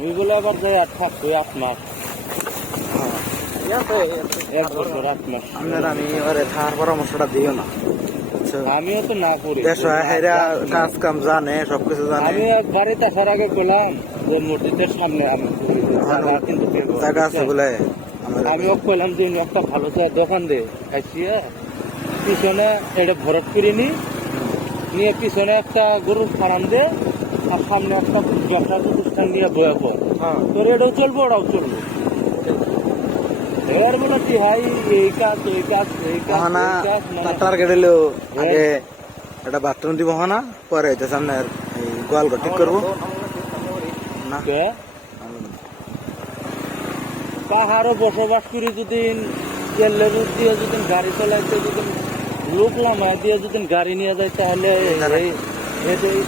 তুমি বলে আবার যাই আর থাকছো 8 মাস। 1 বছর 8 মাস। আপনারা আমি ওরে থাকার পরামর্শটা দিও না, বুঝছো? আমিও তো না করি। দেশ হেরা কাজ কাম জানে, সবকিছু জানে। আমি বাড়িতে আসার আগে বললাম যে মসজিদের সামনে আমি জায়গা কিন্তু পেবো। জায়গা আছে বলে আমিও কইলাম যে একটা ভালো দোকান দে খাইছিয়া পিছনে এটা ভরত করে নিয়ে পিছনে একটা গরুর ফার্ম দে আর সামনে একটা ব্যবসা প্রতিষ্ঠান নিয়ে বয়ে পর তোর এটাও চলবো ওটাও চলবো। এবার বলে কি ভাই এই কাজ এই কাজ এই কাজ মহানা এই কাজ মানে টার্গেট হলো আগে একটা বাথরুম দিব মহানা, পরে এটা সামনে এই গোয়াল ঘর ঠিক করবো না। কে? পাহাড়ও বসবাস করি যদি তেলের রুট দিয়ে যদি গাড়ি চালাইতে যদি লোক লামায় দিয়ে যদি গাড়ি নিয়ে যায় তাহলে এটাই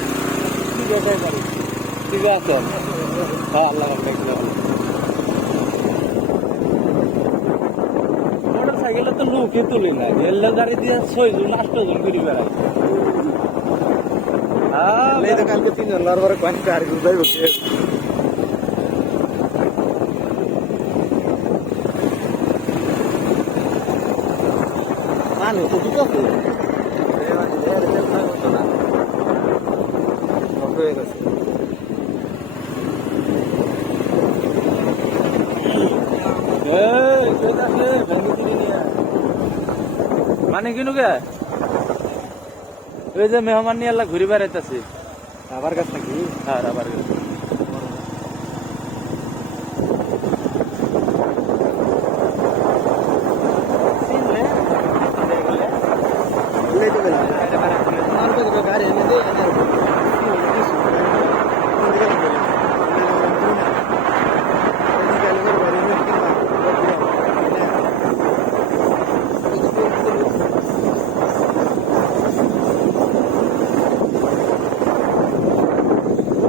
ঠিক আছে পারি। ঠিক আছে আল্লাহ মোটর সাইকেলে তো লোকই তুলি না, রেল গাড়ি দিয়ে 6 জন 8 জন ঘুরি বেড়াই। কালকে 3 জন লড়বার কয়েক আর যাই বসে মানুষ তো ঠিক আছে হয়ে গেছে। মানে কিনু গে ওই যে মেহমান নিয়ে আল্লাহ ঘুরি বেড়াইতেছি আবার কাছে নাকি? হ্যাঁ আবার